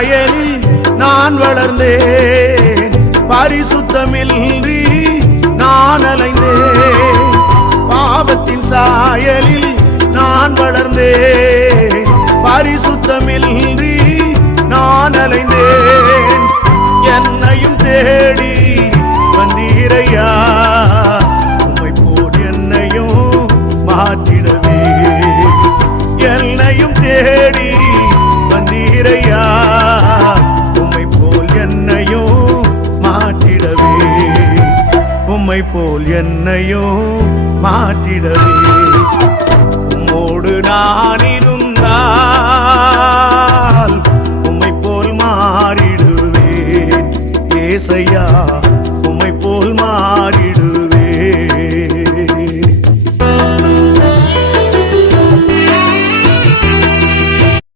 சாயலில் நான் வளர்ந்தேன், பரிசுத்தமின்றி நான் அலைந்தேன். பாவத்தின் சாயலில் நான் வளர்ந்தேன், பரிசுத்தமின்றி நான் அலைந்தேன். என்னையும் தேடி வந்தீரையா, உம்மை போல் என்னையும் மாற்றிடவே. என்னையும் தேடி வந்தீரையா, உம்மை போல் என்னையும் மாற்றிடவே. உம்மை போல் என்னையும் மாற்றிடவே.